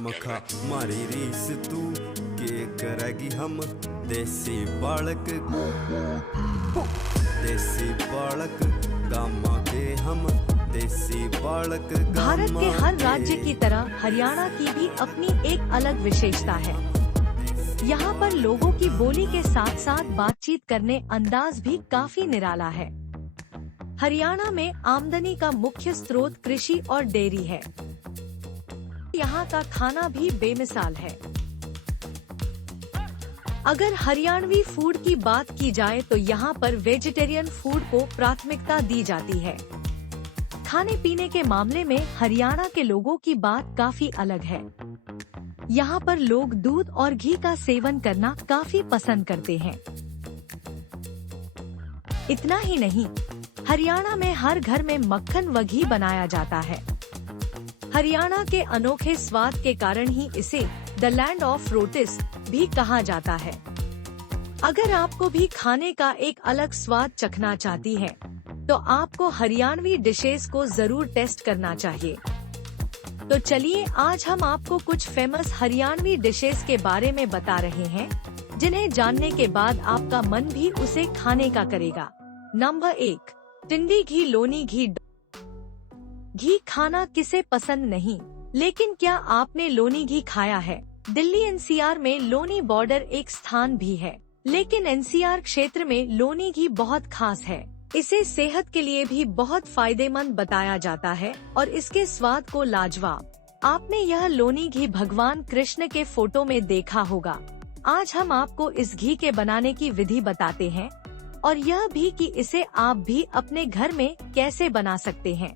मखा मारी रीस तू के करेगी हम देसी बालक गामा के हम देसी बालक। भारत के हर राज्य की तरह हरियाणा की भी अपनी एक अलग विशेषता है। यहाँ पर लोगों की बोली के साथ साथ बातचीत करने अंदाज भी काफी निराला है। हरियाणा में आमदनी का मुख्य स्रोत कृषि और डेयरी है। यहाँ का खाना भी बेमिसाल है। अगर हरियाणवी फूड की बात की जाए तो यहाँ पर वेजिटेरियन फूड को प्राथमिकता दी जाती है। खाने पीने के मामले में हरियाणा के लोगों की बात काफी अलग है। यहाँ पर लोग दूध और घी का सेवन करना काफी पसंद करते हैं। इतना ही नहीं, हरियाणा में हर घर में मक्खन व घी बनाया जाता है। हरियाणा के अनोखे स्वाद के कारण ही इसे द लैंड ऑफ रोटिस भी कहा जाता है। अगर आपको भी खाने का एक अलग स्वाद चखना चाहती है तो आपको हरियाणवी डिशेस को जरूर टेस्ट करना चाहिए। तो चलिए आज हम आपको कुछ फेमस हरियाणवी डिशेस के बारे में बता रहे हैं, जिन्हें जानने के बाद आपका मन भी उसे खाने का करेगा। नंबर 1, टिंडी घी लोनी घी। घी खाना किसे पसंद नहीं, लेकिन क्या आपने लोनी घी खाया है? दिल्ली एनसीआर में लोनी बॉर्डर एक स्थान भी है, लेकिन एनसीआर क्षेत्र में लोनी घी बहुत खास है। इसे सेहत के लिए भी बहुत फायदेमंद बताया जाता है और इसके स्वाद को लाजवाब। आपने यह लोनी घी भगवान कृष्ण के फोटो में देखा होगा। आज हम आपको इस घी के बनाने की विधि बताते हैं और यह भी कि इसे आप भी अपने घर में कैसे बना सकते हैं।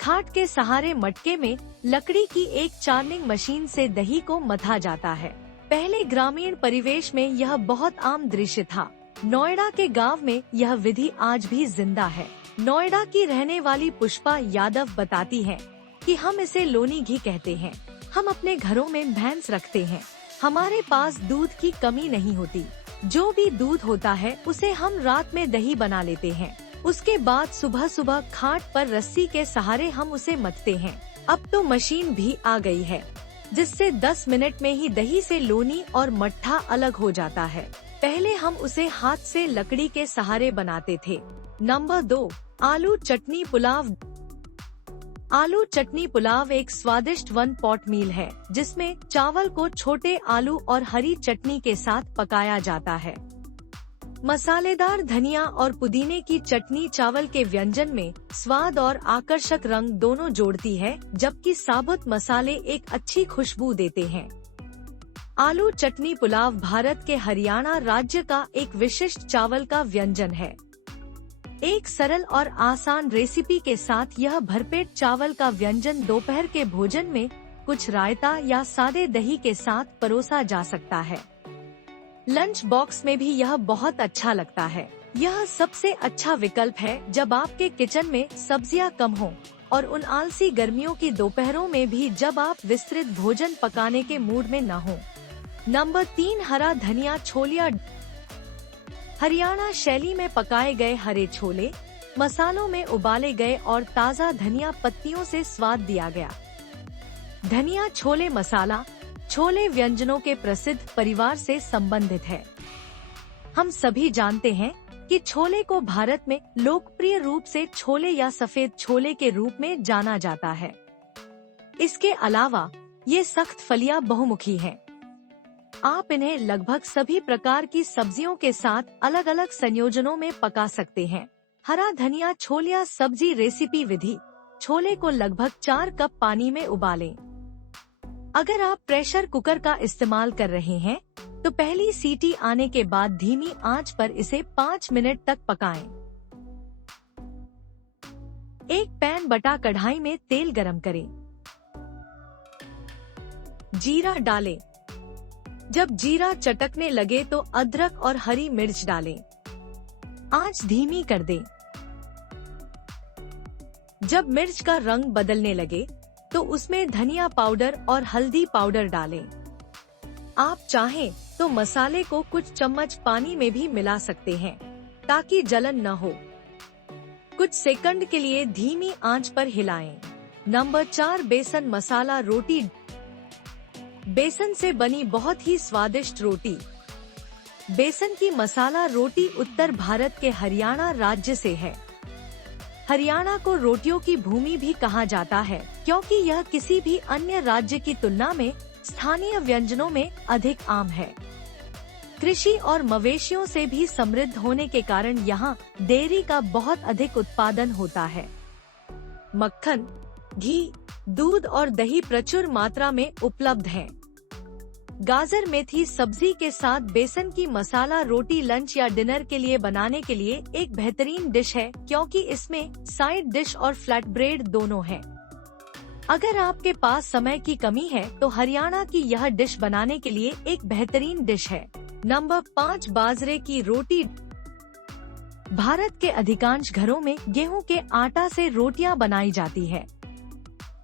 खाट के सहारे मटके में लकड़ी की एक चार्निंग मशीन से दही को मथा जाता है। पहले ग्रामीण परिवेश में यह बहुत आम दृश्य था। नोएडा के गांव में यह विधि आज भी जिंदा है। नोएडा की रहने वाली पुष्पा यादव बताती हैं कि हम इसे लोनी घी कहते हैं। हम अपने घरों में भैंस रखते हैं। हमारे पास दूध की कमी नहीं होती। जो भी दूध होता है उसे हम रात में दही बना लेते हैं। उसके बाद सुबह सुबह खाट पर रस्सी के सहारे हम उसे मथते हैं। अब तो मशीन भी आ गई है, जिससे 10 मिनट में ही दही से लोनी और मट्ठा अलग हो जाता है। पहले हम उसे हाथ से लकड़ी के सहारे बनाते थे। नंबर 2, आलू चटनी पुलाव। आलू चटनी पुलाव एक स्वादिष्ट वन पॉट मील है, जिसमें चावल को छोटे आलू और हरी चटनी के साथ पकाया जाता है। मसालेदार धनिया और पुदीने की चटनी चावल के व्यंजन में स्वाद और आकर्षक रंग दोनों जोड़ती है, जबकि साबुत मसाले एक अच्छी खुशबू देते हैं। आलू चटनी पुलाव भारत के हरियाणा राज्य का एक विशिष्ट चावल का व्यंजन है। एक सरल और आसान रेसिपी के साथ यह भरपेट चावल का व्यंजन दोपहर के भोजन में कुछ रायता या सादे दही के साथ परोसा जा सकता है। लंच बॉक्स में भी यह बहुत अच्छा लगता है। यह सबसे अच्छा विकल्प है जब आपके किचन में सब्जियां कम हो और उन आलसी गर्मियों की दोपहरों में भी जब आप विस्तृत भोजन पकाने के मूड में न हो। नंबर 3, हरा धनिया छोलिया। हरियाणा शैली में पकाए गए हरे छोले मसालों में उबाले गए और ताज़ा धनिया पत्तियों से स्वाद दिया गया। धनिया छोले मसाला छोले व्यंजनों के प्रसिद्ध परिवार से संबंधित है। हम सभी जानते हैं कि छोले को भारत में लोकप्रिय रूप से छोले या सफेद छोले के रूप में जाना जाता है। इसके अलावा ये सख्त फलियां बहुमुखी हैं। आप इन्हें लगभग सभी प्रकार की सब्जियों के साथ अलग अलग संयोजनों में पका सकते हैं। हरा धनिया छोलिया सब्जी रेसिपी विधि। छोले को लगभग 4 कप पानी में उबालें। अगर आप प्रेशर कुकर का इस्तेमाल कर रहे हैं तो पहली सीटी आने के बाद धीमी आंच पर इसे 5 मिनट तक पकाएं। एक पैन बटा कढ़ाई में तेल गरम करें। जीरा डालें। जब जीरा चटकने लगे तो अदरक और हरी मिर्च डालें। आंच धीमी कर दें। जब मिर्च का रंग बदलने लगे तो उसमें धनिया पाउडर और हल्दी पाउडर डालें। आप चाहें तो मसाले को कुछ चम्मच पानी में भी मिला सकते हैं ताकि जलन न हो। कुछ सेकंड के लिए धीमी आंच पर हिलाएं। नंबर 4 बेसन मसाला रोटी। बेसन से बनी बहुत ही स्वादिष्ट रोटी। बेसन की मसाला रोटी उत्तर भारत के हरियाणा राज्य से है। हरियाणा को रोटियों की भूमि भी कहा जाता है, क्योंकि यह किसी भी अन्य राज्य की तुलना में स्थानीय व्यंजनों में अधिक आम है। कृषि और मवेशियों से भी समृद्ध होने के कारण यहाँ डेयरी का बहुत अधिक उत्पादन होता है। मक्खन, घी, दूध और दही प्रचुर मात्रा में उपलब्ध है। गाजर मेथी सब्जी के साथ बेसन की मसाला रोटी लंच या डिनर के लिए बनाने के लिए एक बेहतरीन डिश है, क्योंकि इसमें साइड डिश और फ्लैट ब्रेड दोनों हैं। अगर आपके पास समय की कमी है तो हरियाणा की यह डिश बनाने के लिए एक बेहतरीन डिश है। नंबर 5 बाजरे की रोटी। भारत के अधिकांश घरों में गेहूं के आटा से रोटियां बनाई जाती है,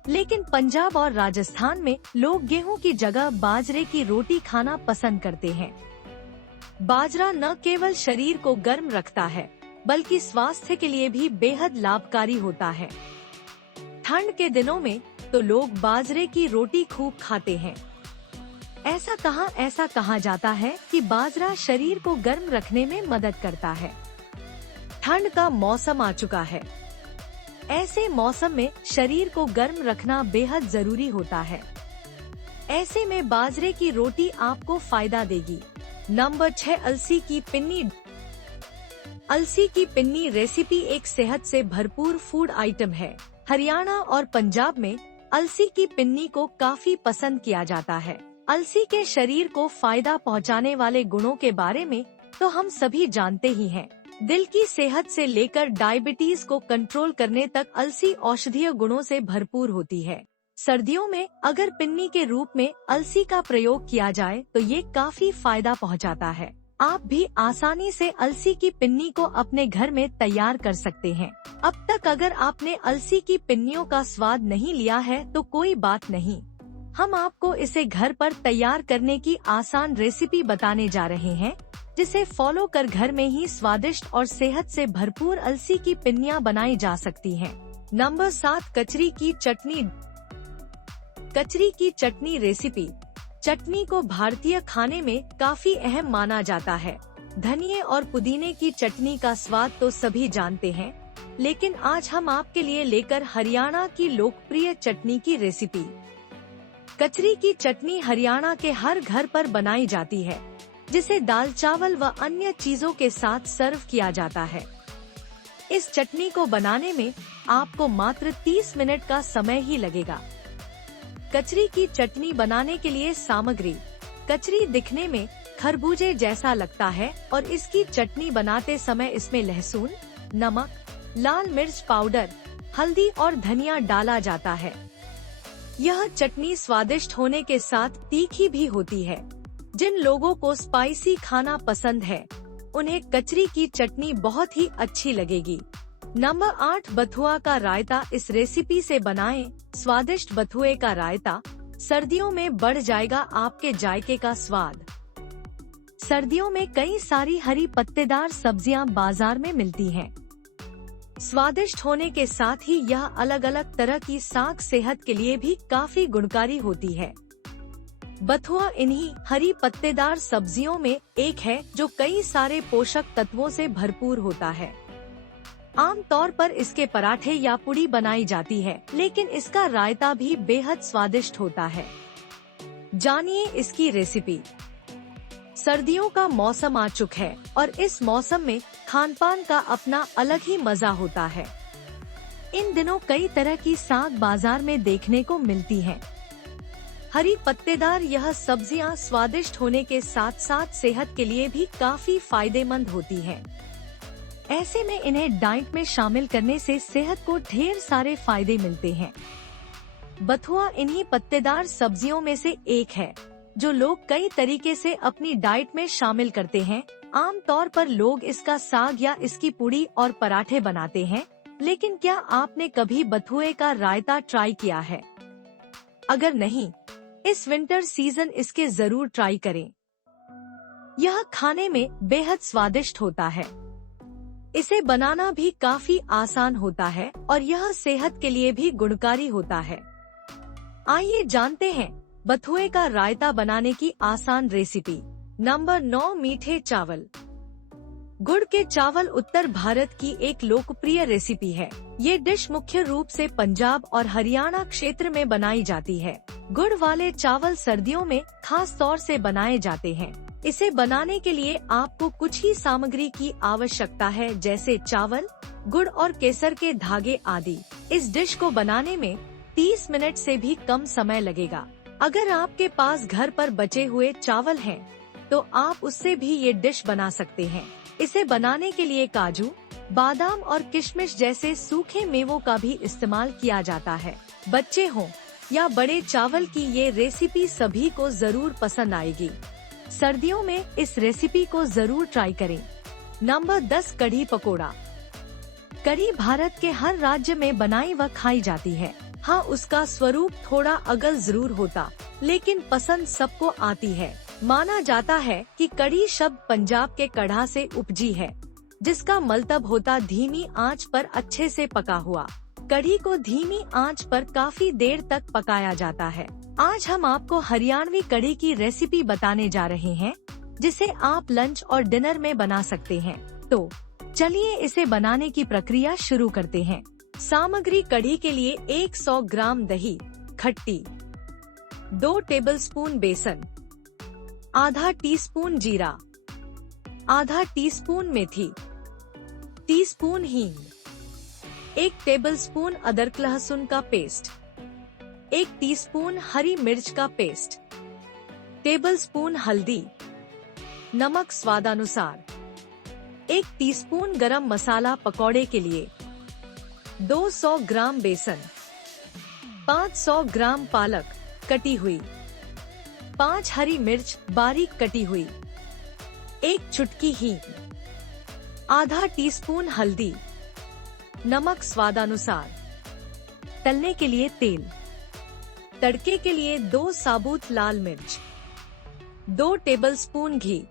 लेकिन पंजाब और राजस्थान में लोग गेहूं की जगह बाजरे की रोटी खाना पसंद करते हैं। बाजरा न केवल शरीर को गर्म रखता है, बल्कि स्वास्थ्य के लिए भी बेहद लाभकारी होता है। ठंड के दिनों में तो लोग बाजरे की रोटी खूब खाते हैं। ऐसा कहा जाता है कि बाजरा शरीर को गर्म रखने में मदद करता है। ठंड का मौसम आ चुका है। ऐसे मौसम में शरीर को गर्म रखना बेहद जरूरी होता है। ऐसे में बाजरे की रोटी आपको फायदा देगी। नंबर 6 अलसी की पिन्नी। अलसी की पिन्नी रेसिपी एक सेहत से भरपूर फूड आइटम है। हरियाणा और पंजाब में अलसी की पिन्नी को काफी पसंद किया जाता है। अलसी के शरीर को फायदा पहुंचाने वाले गुणों के बारे में तो हम सभी जानते ही हैं। दिल की सेहत से लेकर डायबिटीज को कंट्रोल करने तक अलसी औषधीय गुणों से भरपूर होती है। सर्दियों में अगर पिन्नी के रूप में अलसी का प्रयोग किया जाए तो ये काफी फायदा पहुंचाता है। आप भी आसानी से अलसी की पिन्नी को अपने घर में तैयार कर सकते हैं। अब तक अगर आपने अलसी की पिन्नियों का स्वाद नहीं लिया है तो कोई बात नहीं, हम आपको इसे घर पर तैयार करने की आसान रेसिपी बताने जा रहे हैं, जिसे फॉलो कर घर में ही स्वादिष्ट और सेहत से भरपूर अलसी की पिन्नियां बनाई जा सकती हैं। नंबर 7 कचरी की चटनी। कचरी की चटनी रेसिपी। चटनी को भारतीय खाने में काफी अहम माना जाता है। धनिये और पुदीने की चटनी का स्वाद तो सभी जानते हैं, लेकिन आज हम आपके लिए लेकर हरियाणा की लोकप्रिय चटनी की रेसिपी। कचरी की चटनी हरियाणा के हर घर पर बनाई जाती है, जिसे दाल चावल व अन्य चीजों के साथ सर्व किया जाता है। इस चटनी को बनाने में आपको मात्र 30 मिनट का समय ही लगेगा। कचरी की चटनी बनाने के लिए सामग्री। कचरी दिखने में खरबूजे जैसा लगता है और इसकी चटनी बनाते समय इसमें लहसुन, नमक, लाल मिर्च पाउडर, हल्दी और धनिया डाला जाता है। यह चटनी स्वादिष्ट होने के साथ तीखी भी होती है। जिन लोगों को स्पाइसी खाना पसंद है, उन्हें कचरी की चटनी बहुत ही अच्छी लगेगी। नंबर 8 बथुआ का रायता। इस रेसिपी से बनाएं स्वादिष्ट बथुए का रायता। सर्दियों में बढ़ जाएगा आपके जायके का स्वाद। सर्दियों में कई सारी हरी पत्तेदार सब्जियां बाजार में मिलती हैं। स्वादिष्ट होने के साथ ही यह अलग अलग तरह की साग सेहत के लिए भी काफी गुणकारी होती है। बथुआ इन्हीं हरी पत्तेदार सब्जियों में एक है जो कई सारे पोषक तत्वों से भरपूर होता है। आम तौर पर इसके पराठे या पुड़ी बनाई जाती है, लेकिन इसका रायता भी बेहद स्वादिष्ट होता है। जानिए इसकी रेसिपी। सर्दियों का मौसम आ चुका है और इस मौसम में खानपान का अपना अलग ही मजा होता है। इन दिनों कई तरह की साग बाजार में देखने को मिलती हैं। हरी पत्तेदार यह सब्जियां स्वादिष्ट होने के साथ साथ सेहत के लिए भी काफी फायदेमंद होती हैं। ऐसे में इन्हें डाइट में शामिल करने से सेहत को ढेर सारे फायदे मिलते हैं। बथुआ इन्हीं पत्तेदार सब्जियों में से एक है जो लोग कई तरीके से अपनी डाइट में शामिल करते हैं। आम तौर पर लोग इसका साग या इसकी पुड़ी और पराठे बनाते हैं, लेकिन क्या आपने कभी बथुए का रायता ट्राई किया है? अगर नहीं, इस विंटर सीजन इसके जरूर ट्राई करें। यह खाने में बेहद स्वादिष्ट होता है। इसे बनाना भी काफी आसान होता है और यह सेहत के लिए भी गुणकारी होता है। आइए जानते हैं बथुए का रायता बनाने की आसान रेसिपी। नंबर 9, मीठे चावल। गुड़ के चावल उत्तर भारत की एक लोकप्रिय रेसिपी है। ये डिश मुख्य रूप से पंजाब और हरियाणा क्षेत्र में बनाई जाती है। गुड़ वाले चावल सर्दियों में खास तौर से बनाए जाते हैं। इसे बनाने के लिए आपको कुछ ही सामग्री की आवश्यकता है, जैसे चावल, गुड़ और केसर के धागे आदि। इस डिश को बनाने में 30 मिनट से भी कम समय लगेगा। अगर आपके पास घर पर बचे हुए चावल हैं, तो आप उससे भी ये डिश बना सकते हैं। इसे बनाने के लिए काजू, बादाम और किशमिश जैसे सूखे मेवों का भी इस्तेमाल किया जाता है। बच्चे हों या बड़े, चावल की ये रेसिपी सभी को जरूर पसंद आएगी। सर्दियों में इस रेसिपी को जरूर ट्राई करें। नंबर 10, कढ़ी पकोड़ा। कढ़ी भारत के हर राज्य में बनाई व खाई जाती है। हाँ, उसका स्वरूप थोड़ा अलग जरूर होता, लेकिन पसंद सबको आती है। माना जाता है कि कढ़ी शब्द पंजाब के कढ़ा से उपजी है, जिसका मतलब होता धीमी आंच पर अच्छे से पका हुआ। कढ़ी को धीमी आंच पर काफी देर तक पकाया जाता है। आज हम आपको हरियाणवी कढ़ी की रेसिपी बताने जा रहे हैं, जिसे आप लंच और डिनर में बना सकते हैं। तो चलिए इसे बनाने की प्रक्रिया शुरू करते हैं। सामग्री: कढ़ी के लिए 100 ग्राम दही, खट्टी, 2 टेबलस्पून बेसन, आधा टीस्पून जीरा, आधा टीस्पून मेथी, टीस्पून हींग, 1 टेबलस्पून अदरक लहसुन का पेस्ट, 1 टीस्पून हरी मिर्च का पेस्ट, टेबलस्पून हल्दी, नमक स्वादानुसार, 1 टीस्पून गरम मसाला पकौड़े के लिए, 200 ग्राम बेसन, 500 ग्राम पालक कटी हुई, 5 हरी मिर्च बारीक कटी हुई, 1 चुटकी हींग, आधा टीस्पून हल्दी, नमक स्वादानुसार। तलने के लिए तेल, तड़के के लिए 2 साबुत लाल मिर्च, 2 टेबलस्पून घी,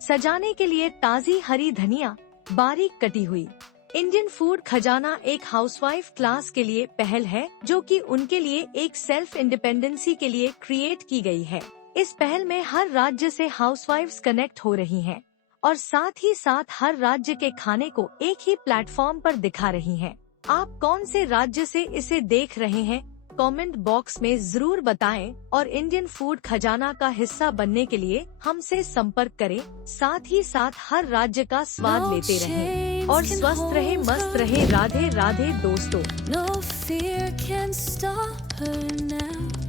सजाने के लिए ताजी हरी धनिया बारीक कटी हुई। इंडियन फूड खजाना एक हाउसवाइफ क्लास के लिए पहल है, जो कि उनके लिए एक सेल्फ इंडिपेंडेंसी के लिए क्रिएट की गई है। इस पहल में हर राज्य से हाउसवाइफ्स कनेक्ट हो रही हैं और साथ ही साथ हर राज्य के खाने को एक ही प्लेटफॉर्म पर दिखा रही हैं। आप कौन से राज्य से इसे देख रहे हैं, कमेंट बॉक्स में जरूर बताएं और इंडियन फूड खजाना का हिस्सा बनने के लिए हमसे संपर्क करें। साथ ही साथ हर राज्य का स्वाद लेते रहें और स्वस्थ रहे, मस्त रहे। राधे राधे दोस्तों। No fear can stop her now.